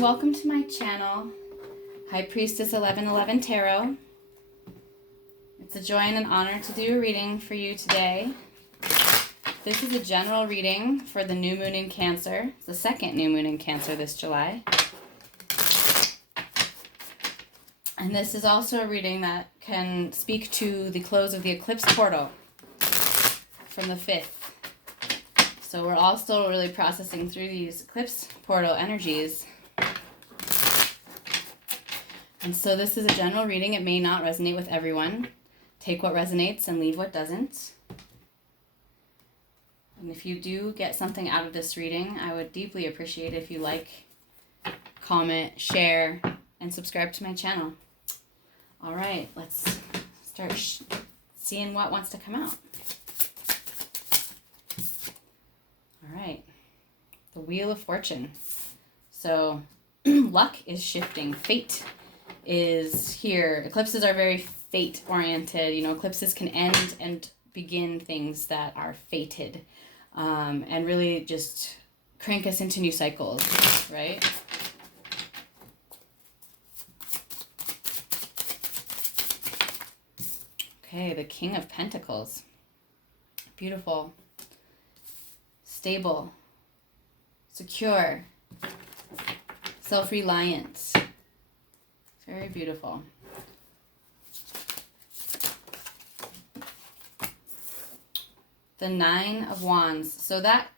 everyone, welcome to my channel, High Priestess 1111 Tarot. It's a joy and an honor to do a reading for you today. This is a general reading for the new moon in Cancer. It's the second new moon in Cancer this July. And this is also a reading that can speak to the close of the eclipse portal from the 5th. So we're all still really processing through these eclipse portal energies. And so this is a general reading. It may not resonate with everyone. Take what resonates and leave what doesn't. And if you do get something out of this reading, I would deeply appreciate it if you like, comment, share, and subscribe to my channel. All right, let's start seeing what wants to come out. All right, the Wheel of Fortune. So luck is shifting. Fate is here. Eclipses are very fate-oriented. You know, eclipses can end and begin things that are fated, and really just crank us into new cycles, right? Okay, the King of Pentacles. Beautiful. Stable. Secure. Self-reliant. Very beautiful. The Nine of Wands. So that,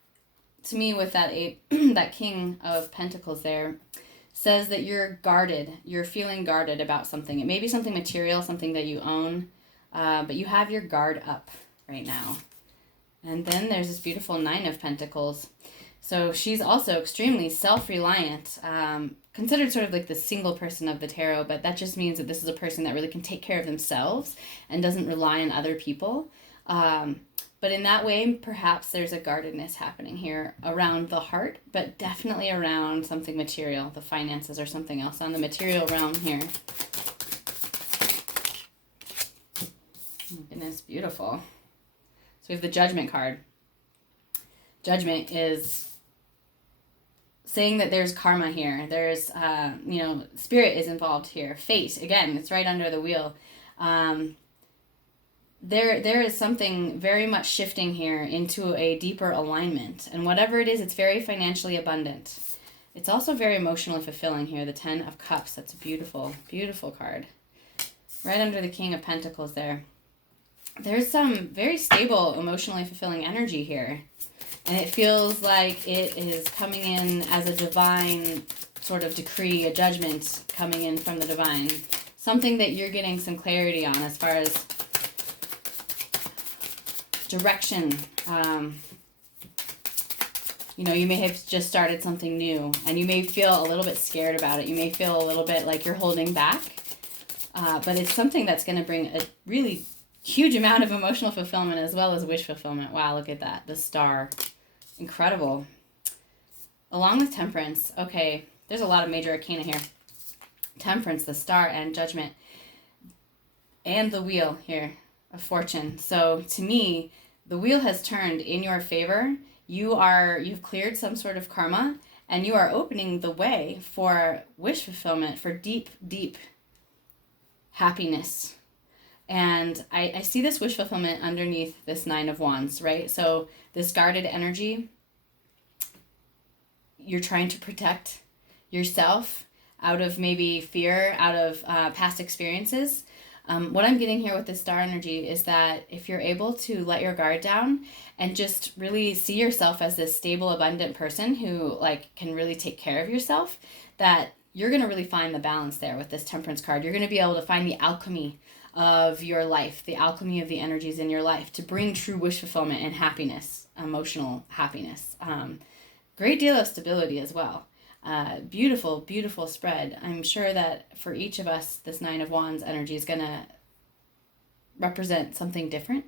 to me, with that that King of Pentacles there, says that you're guarded. You're feeling guarded about something. It may be something material, something that you own, but you have your guard up right now. And then there's this beautiful Nine of Pentacles. So she's also extremely self-reliant, considered sort of like the single person of the tarot, but that just means that this is a person that really can take care of themselves and doesn't rely on other people. But in that way, perhaps there's a guardedness happening here around the heart, but definitely around something material, the finances or something else on the material realm here. Oh, goodness, beautiful. So we have the Judgment card. Judgment is saying that there's karma here. There's, spirit is involved here. Fate, again, it's right under the wheel. There is something very much shifting here into a deeper alignment. And whatever it is, it's very financially abundant. It's also very emotionally fulfilling here, the Ten of Cups. That's a beautiful, beautiful card. Right under the King of Pentacles there. There's some very stable, emotionally fulfilling energy here. And it feels like it is coming in as a divine sort of decree, a judgment coming in from the divine. Something that you're getting some clarity on as far as direction. You may have just started something new and you may feel a little bit scared about it. You may feel a little bit like you're holding back. But it's something that's going to bring a really huge amount of emotional fulfillment as well as wish fulfillment. Wow, look at that. The Star. Incredible. Along with Temperance. Okay, there's a lot of major arcana here. Temperance, the Star, and Judgment. And the Wheel here of Fortune. So to me, the wheel has turned in your favor. You've cleared some sort of karma and you are opening the way for wish fulfillment, for deep, deep happiness. And I see this wish fulfillment underneath this Nine of Wands, right? So this guarded energy, you're trying to protect yourself out of maybe fear, out of past experiences. What I'm getting here with this Star energy is that if you're able to let your guard down and just really see yourself as this stable, abundant person who can really take care of yourself, that you're going to really find the balance there with this Temperance card. You're going to be able to find the alchemy of your life, the alchemy of the energies in your life to bring true wish fulfillment and happiness, emotional happiness. Great deal of stability as well. Beautiful, beautiful spread. I'm sure that for each of us, this Nine of Wands energy is going to represent something different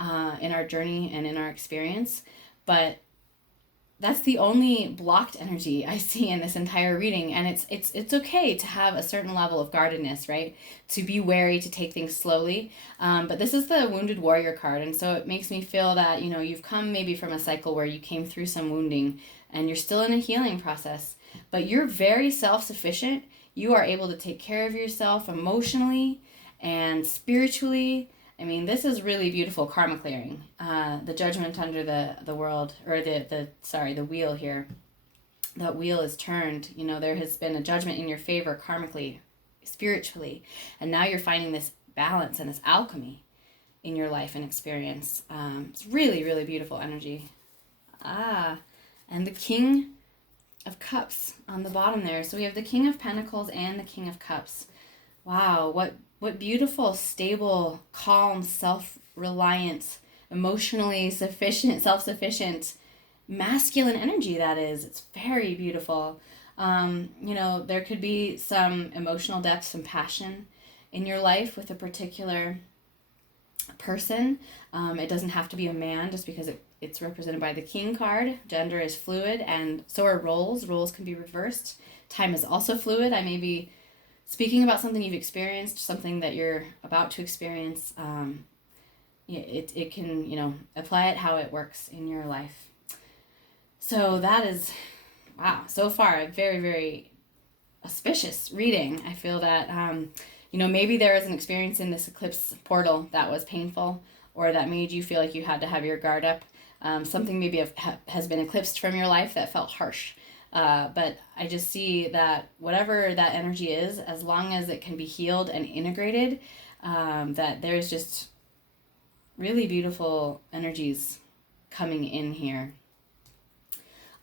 in our journey and in our experience. But that's the only blocked energy I see in this entire reading. And it's okay to have a certain level of guardedness, right? To be wary, to take things slowly. But this is the Wounded Warrior card. And so it makes me feel that, you've come maybe from a cycle where you came through some wounding and you're still in a healing process. but you're very self-sufficient. You are able to take care of yourself emotionally and spiritually. I mean, this is really beautiful karma clearing. The judgment under the world, or the wheel here. That wheel is turned. You know, there has been a judgment in your favor karmically, spiritually, and now you're finding this balance and this alchemy in your life and experience. It's really, really beautiful energy. And the King of Cups on the bottom there. So we have the King of Pentacles and the King of Cups. Wow, what beautiful, stable, calm, self-reliant, emotionally sufficient, self-sufficient, masculine energy that is. It's very beautiful. You know, there could be some emotional depth, some passion in your life with a particular person. It doesn't have to be a man just because it's represented by the King card. Gender is fluid, and so are roles. Roles can be reversed. Time is also fluid. I may be speaking about something you've experienced, something that you're about to experience. It can, you know, apply it how it works in your life. So that is, wow, so far a very, very auspicious reading. I feel that, you know, maybe there is an experience in this eclipse portal that was painful, or that made you feel like you had to have your guard up. Something maybe has been eclipsed from your life that felt harsh. But I just see that whatever that energy is, as long as it can be healed and integrated, that there's just really beautiful energies coming in here.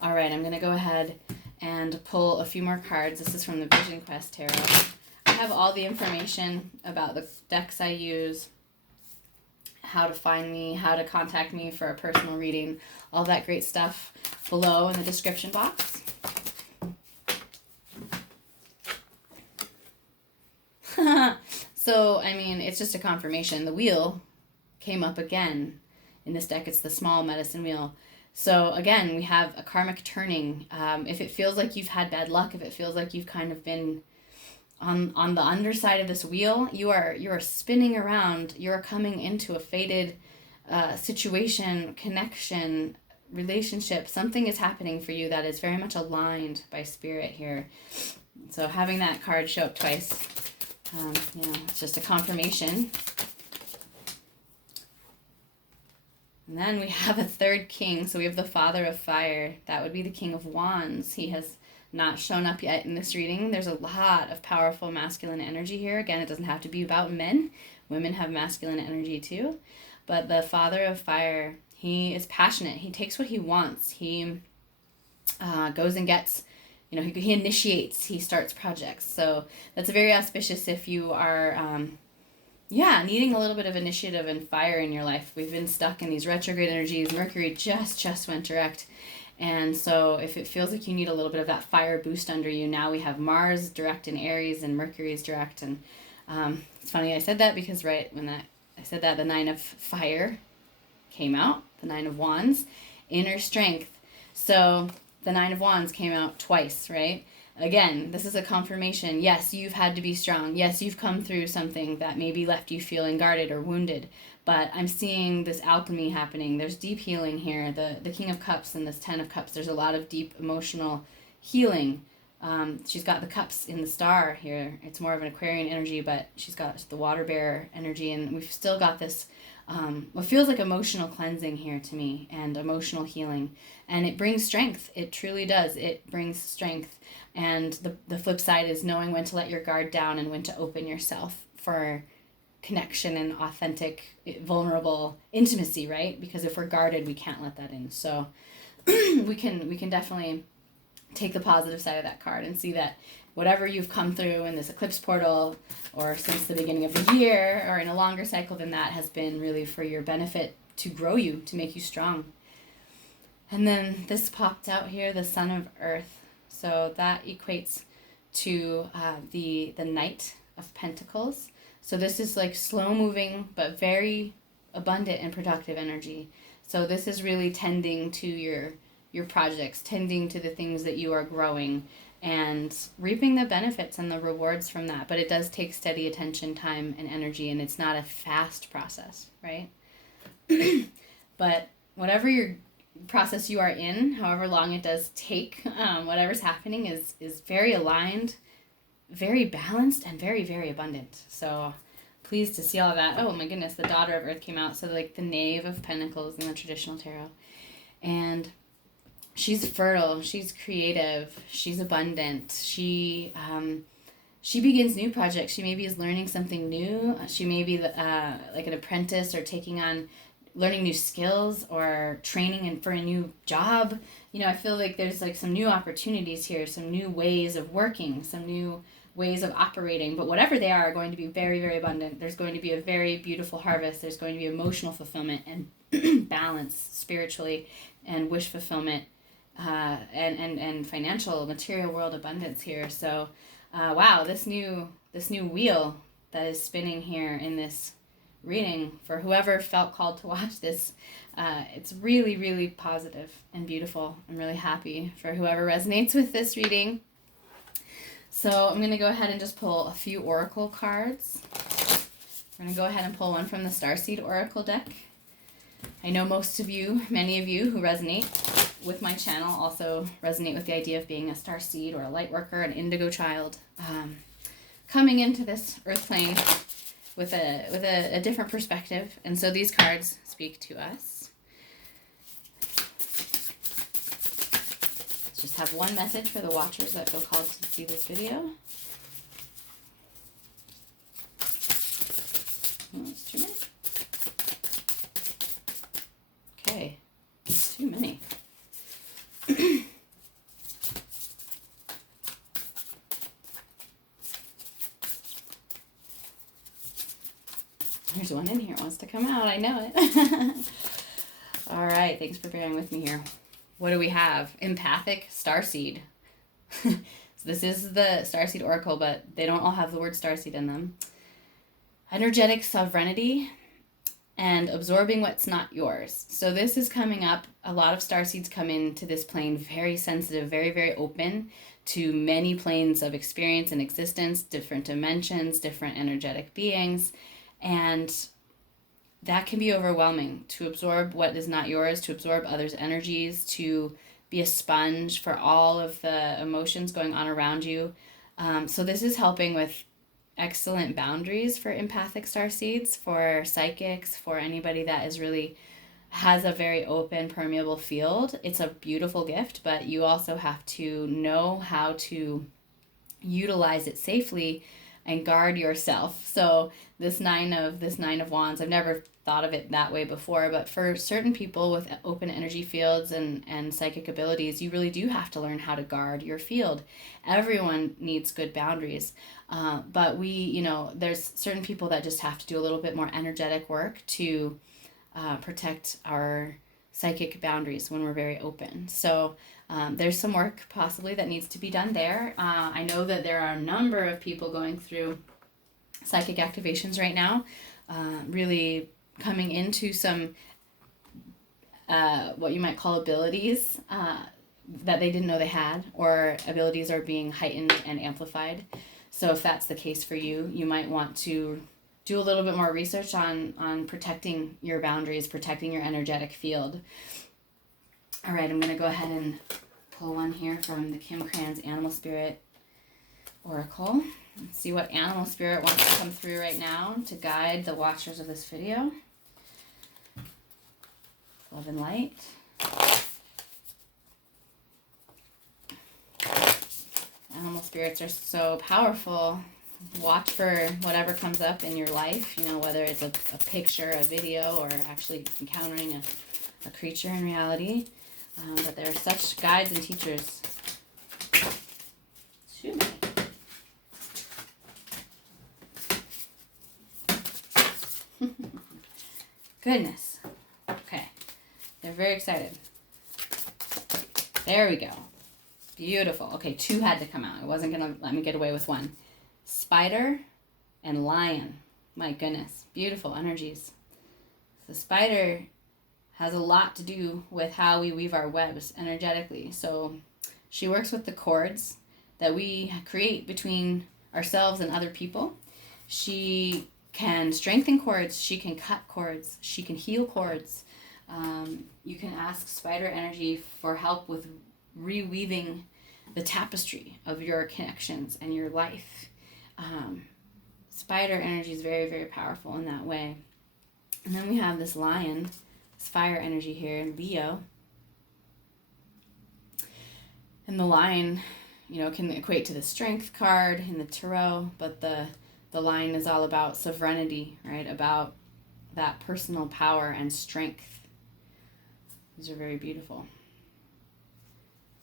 All right, I'm going to go ahead and pull a few more cards. This is from the Vision Quest Tarot. I have all the information about the decks I use, how to find me, how to contact me for a personal reading, all that great stuff below in the description box. So, I mean, it's just a confirmation. The wheel came up again. In this deck, it's the small medicine wheel. So, again, we have a karmic turning. If it feels like you've had bad luck, if it feels like you've kind of been on the underside of this wheel, you are spinning around. You're coming into a fated situation, connection, relationship. Something is happening for you that is very much aligned by spirit here. So having that card show up twice, you know, it's just a confirmation. And then we have a third king. So we have the Father of Fire. That would be the King of Wands. He has not shown up yet in this reading. There's a lot of powerful masculine energy here. Again, it doesn't have to be about men. Women have masculine energy too. But the Father of Fire, he is passionate. He takes what he wants. He goes and gets, you know, he initiates, he starts projects. So that's very auspicious if you are, needing a little bit of initiative and fire in your life. We've been stuck in these retrograde energies. Mercury just went direct. And so if it feels like you need a little bit of that fire boost under you, now we have Mars direct in Aries and Mercury is direct. And it's funny I said that because right when I said that, the Nine of Fire came out, the Nine of Wands, inner strength. So the Nine of Wands came out twice, right? Again, this is a confirmation. Yes, you've had to be strong. Yes, you've come through something that maybe left you feeling guarded or wounded. But I'm seeing this alchemy happening. There's deep healing here. The King of Cups and this Ten of Cups, there's a lot of deep emotional healing. She's got the cups in the star here. It's more of an Aquarian energy, but she's got the water bearer energy. And we've still got this, what feels like emotional cleansing here to me and emotional healing. And it brings strength. It truly does. It brings strength. And the flip side is knowing when to let your guard down and when to open yourself for connection and authentic, vulnerable intimacy, right? Because if we're guarded, we can't let that in. So we can definitely take the positive side of that card and see that whatever you've come through in this eclipse portal or since the beginning of the year or in a longer cycle than that has been really for your benefit, to grow you, to make you strong. And then this popped out here, the Son of Earth. So that equates to the Knight of Pentacles. So this is like slow moving, but very abundant and productive energy. So this is really tending to your projects, tending to the things that you are growing and reaping the benefits and the rewards from that. But it does take steady attention, time, and energy, and it's not a fast process, right? But whatever you're process you are in, however long it does take, whatever's happening is very aligned, very balanced, and very, very abundant. So pleased to see all of that. Oh my goodness, the Daughter of Earth came out. So like the Knave of Pentacles in the traditional tarot. And she's fertile, she's creative, she's abundant. She begins new projects. She maybe is learning something new. She may be like an apprentice or taking on learning new skills or training for a new job. I feel like there's like some new opportunities here, some new ways of working, some new ways of operating. But whatever they are going to be very, very abundant. There's going to be a very beautiful harvest. There's going to be emotional fulfillment and balance spiritually and wish fulfillment and financial material world abundance here. So wow, this new wheel that is spinning here in this reading, for whoever felt called to watch this, it's really, really positive and beautiful. I'm really happy for whoever resonates with this reading. So I'm going to go ahead and just pull a few oracle cards. We're going to go ahead and pull one from the Starseed Oracle deck. I know many of you who resonate with my channel also resonate with the idea of being a starseed or a light worker, an indigo child, coming into this earth plane with a different perspective. And so these cards speak to us. Let's just have one message for the watchers that feel called to see this video. Oh, it's too many. Okay, it's too many. There's one in here wants to come out. I know it. All right. Thanks for bearing with me here. What do we have? Empathic starseed. So this is the Starseed Oracle, but they don't all have the word starseed in them. Energetic sovereignty and absorbing what's not yours. So this is coming up. A lot of starseeds come into this plane very sensitive, very, very open to many planes of experience and existence, different dimensions, different energetic beings. And that can be overwhelming, to absorb what is not yours, to absorb others' energies, to be a sponge for all of the emotions going on around you. So this is helping with excellent boundaries for empathic starseeds, for psychics, for anybody that is really has a very open, permeable field. It's a beautiful gift, but you also have to know how to utilize it safely and guard yourself. So this nine of wands, I've never thought of it that way before, but for certain people with open energy fields and psychic abilities, you really do have to learn how to guard your field. Everyone needs good boundaries. But there's certain people that just have to do a little bit more energetic work to protect our psychic boundaries when we're very open. So there's some work possibly that needs to be done there. I know that there are a number of people going through psychic activations right now, really coming into some what you might call abilities that they didn't know they had, or abilities are being heightened and amplified. So if that's the case for you, you might want to do a little bit more research on protecting your boundaries, protecting your energetic field. All right, I'm going to go ahead and pull one here from the Kim Krans Animal Spirit Oracle. Let's see what animal spirit wants to come through right now to guide the watchers of this video. Love and light. Animal spirits are so powerful. Watch for whatever comes up in your life, whether it's a picture, a video, or actually encountering a creature in reality. But they're such guides and teachers. Too many. Goodness. Okay. They're very excited. There we go. Beautiful. Okay, two had to come out. It wasn't going to let me get away with one. Spider and lion. My goodness. Beautiful energies. The spider has a lot to do with how we weave our webs energetically. So she works with the cords that we create between ourselves and other people. She can strengthen cords. She can cut cords. She can heal cords. You can ask spider energy for help with reweaving the tapestry of your connections and your life. Spider energy is very, very powerful in that way. And then we have this lion, this fire energy here, Leo. And the lion, can equate to the strength card in the tarot, but the lion is all about sovereignty, right? About that personal power and strength. These are very beautiful.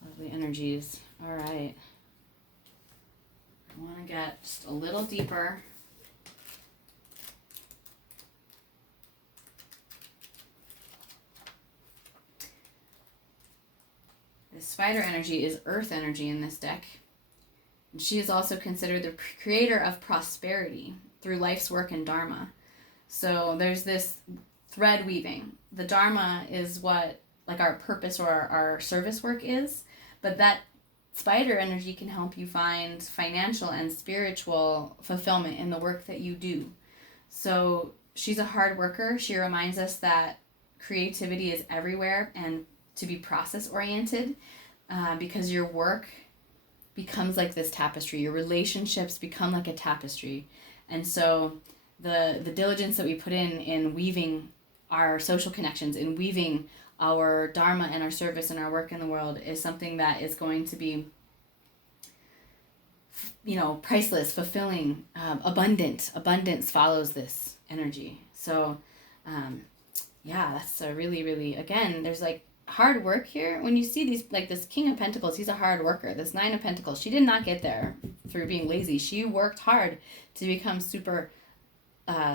Lovely energies. All right. I want to get just a little deeper. The spider energy is earth energy in this deck. And she is also considered the creator of prosperity through life's work and dharma. So there's this thread weaving. The dharma is what like our purpose or our service work is, but that spider energy can help you find financial and spiritual fulfillment in the work that you do. So she's a hard worker. She reminds us that creativity is everywhere and to be process oriented, because your work becomes like this tapestry. Your relationships become like a tapestry. And so the diligence that we put in weaving our social connections, in weaving our dharma and our service and our work in the world is something that is going to be, priceless, fulfilling, abundant. Abundance follows this energy. So, that's a really, really, again, there's like hard work here. When you see these, like this King of Pentacles, he's a hard worker. This Nine of Pentacles, she did not get there through being lazy. She worked hard to become super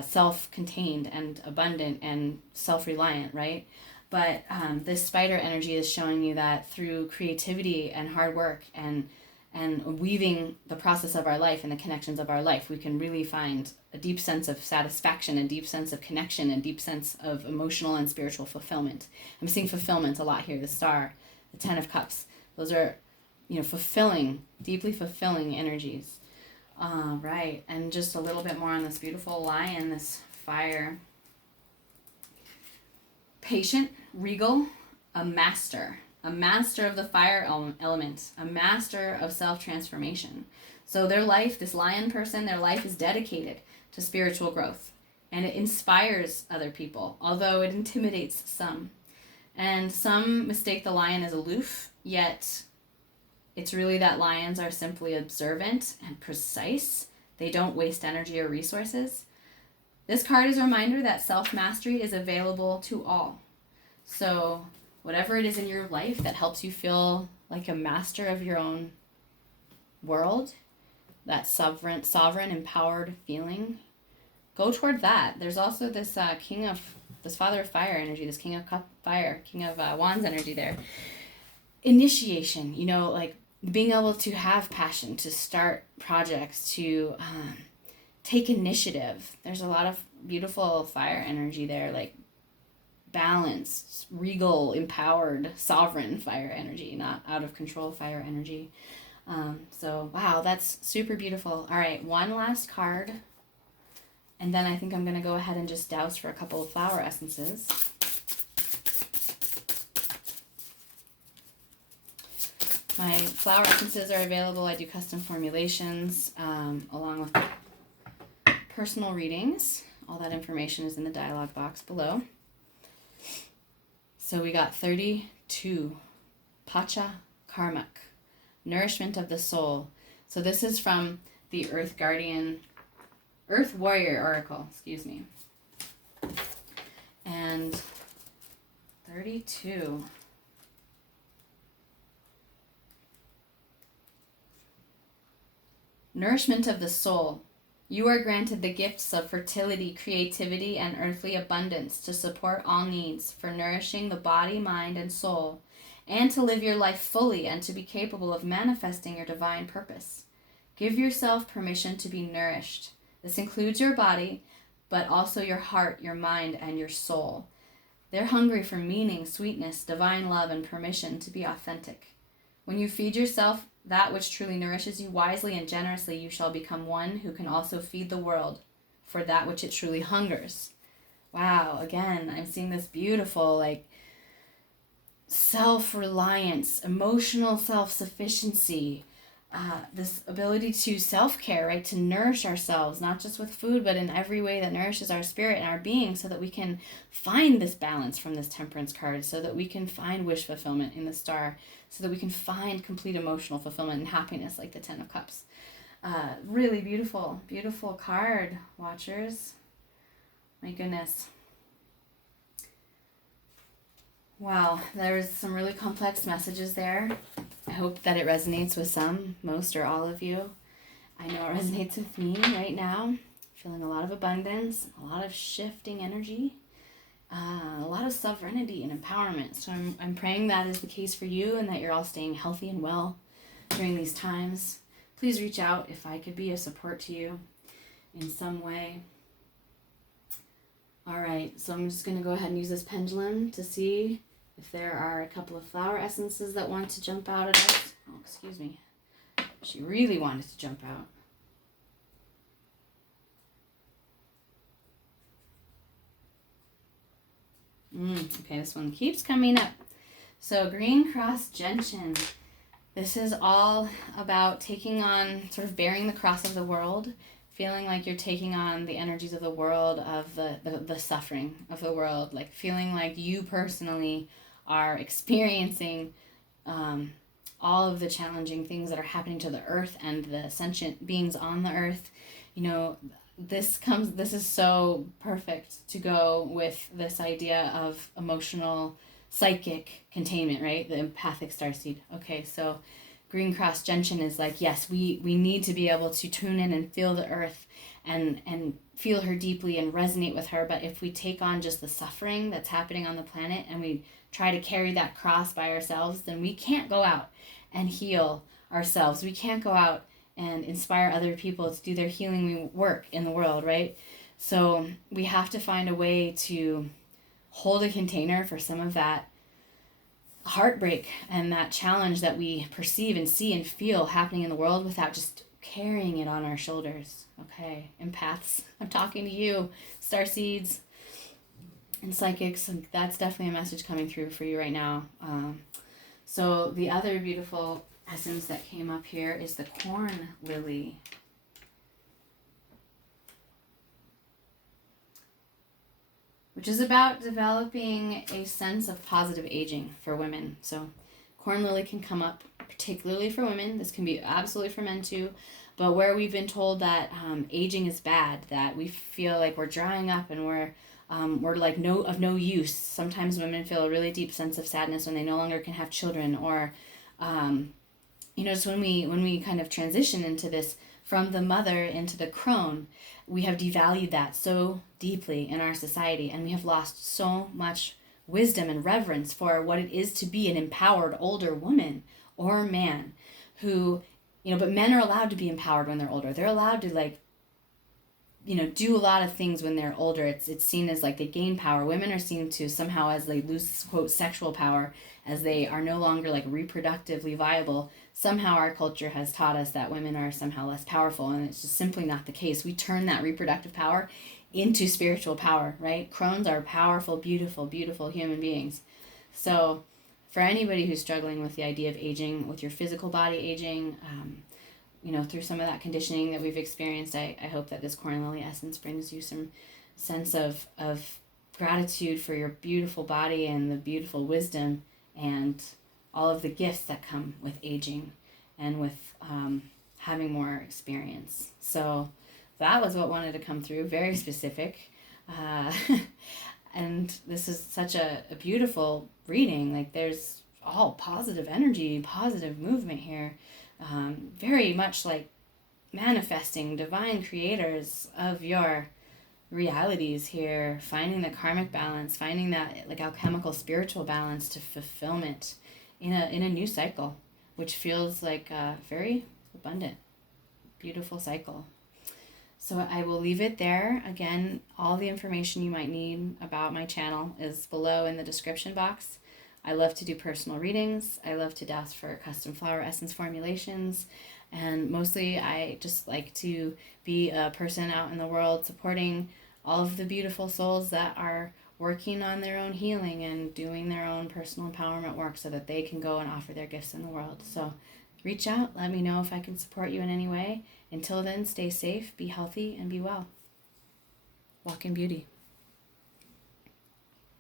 self-contained and abundant and self-reliant, right? But this spider energy is showing you that through creativity and hard work and weaving the process of our life and the connections of our life, we can really find a deep sense of satisfaction, a deep sense of connection, a deep sense of emotional and spiritual fulfillment. I'm seeing fulfillment a lot here. The Star, the Ten of Cups, those are, fulfilling, deeply fulfilling energies. Right, and just a little bit more on this beautiful lion, this fire. Patient, regal, a master of the fire element, a master of self-transformation. So their life, this lion person, their life is dedicated to spiritual growth, and it inspires other people, although it intimidates some. And some mistake the lion as aloof, yet it's really that lions are simply observant and precise. They don't waste energy or resources. This card is a reminder that self-mastery is available to all. So whatever it is in your life that helps you feel like a master of your own world, that sovereign, empowered feeling, go toward that. There's also this this Father of Fire energy, this King of Fire, King of Wands energy there. Initiation, like being able to have passion, to start projects, to take initiative. There's a lot of beautiful fire energy there, like balanced, regal, empowered, sovereign fire energy, not out of control fire energy. So, wow, that's super beautiful. All right, one last card. And then I think I'm going to go ahead and just douse for a couple of flower essences. My flower essences are available. I do custom formulations along with personal readings. All that information is in the dialog box below. So we got 32, Pacha Karmak, nourishment of the soul. So this is from the Earth Warrior Oracle, And 32. Nourishment of the soul. You are granted the gifts of fertility, creativity, and earthly abundance to support all needs for nourishing the body, mind, and soul, and to live your life fully and to be capable of manifesting your divine purpose. Give yourself permission to be nourished. This includes your body, but also your heart, your mind, and your soul. They're hungry for meaning, sweetness, divine love, and permission to be authentic. When you feed yourself that which truly nourishes you wisely and generously, you shall become one who can also feed the world for that which it truly hungers. Wow, again, I'm seeing this beautiful, like, self-reliance, emotional self-sufficiency, this ability to self-care, right? To nourish ourselves, not just with food, but in every way that nourishes our spirit and our being, so that we can find this balance from this temperance card, so that we can find wish fulfillment in the star, so that we can find complete emotional fulfillment and happiness like the Ten of Cups. Really beautiful, beautiful card, watchers. My goodness. Wow, there was some really complex messages there. I hope that it resonates with some, most, or all of you. I know it resonates with me right now. Feeling a lot of abundance, a lot of shifting energy, a lot of sovereignty and empowerment. So I'm praying that is the case for you, and that you're all staying healthy and well during these times. Please reach out if I could be a support to you in some way. All right, so I'm just going to go ahead and use this pendulum to see if there are a couple of flower essences that want to jump out at us. Oh, excuse me. She really wanted to jump out. Okay, this one keeps coming up. So green cross gentian. This is all about taking on, sort of bearing the cross of the world, feeling like you're taking on the energies of the world, of the suffering of the world, like feeling like you personally are experiencing all of the challenging things that are happening to the earth and the sentient beings on the earth. You know, this is so perfect to go with this idea of emotional psychic containment, right? The empathic starseed. Okay, so green cross gentian is like, yes, we need to be able to tune in and feel the earth and feel her deeply and resonate with her. But if we take on just the suffering that's happening on the planet and we try to carry that cross by ourselves, then we can't go out and heal ourselves. We can't go out and inspire other people to do their healing work in the world, right? So we have to find a way to hold a container for some of that heartbreak and that challenge that we perceive and see and feel happening in the world without just carrying it on our shoulders. Okay, empaths, I'm talking to you, starseeds and psychics. That's definitely a message coming through for you right now. So the other beautiful essence that came up here is the corn lily. Which is about developing a sense of positive aging for women. So corn lily can come up particularly for women. This can be absolutely for men too. But where we've been told that aging is bad, that we feel like we're drying up and we're like of no use. Sometimes women feel a really deep sense of sadness when they no longer can have children, or just when we kind of transition into this from the mother into the crone, we have devalued that so deeply in our society, and we have lost so much wisdom and reverence for what it is to be an empowered older woman or man who, but men are allowed to be empowered when they're older. They're allowed to do a lot of things when they're older. It's seen as like they gain power. Women are seen to somehow as they lose, quote, sexual power, as they are no longer like reproductively viable. Somehow our culture has taught us that women are somehow less powerful, and it's just simply not the case. We turn that reproductive power into spiritual power, right? Crones are powerful, beautiful, beautiful human beings. So for anybody who's struggling with the idea of aging, with your physical body aging, through some of that conditioning that we've experienced, I hope that this corn lily essence brings you some sense of gratitude for your beautiful body and the beautiful wisdom and all of the gifts that come with aging and with having more experience. So that was what wanted to come through, very specific. And this is such a beautiful reading. Like, there's all positive energy, positive movement here. Very much like manifesting divine creators of your realities here, finding the karmic balance, finding that like alchemical spiritual balance to fulfillment in a new cycle, which feels like a very abundant, beautiful cycle. So I will leave it there. Again, all the information you might need about my channel is below in the description box. I love to do personal readings. I love to ask for custom flower essence formulations. And mostly I just like to be a person out in the world supporting all of the beautiful souls that are working on their own healing and doing their own personal empowerment work so that they can go and offer their gifts in the world. So reach out, let me know if I can support you in any way. Until then, stay safe, be healthy, and be well. Walk in beauty.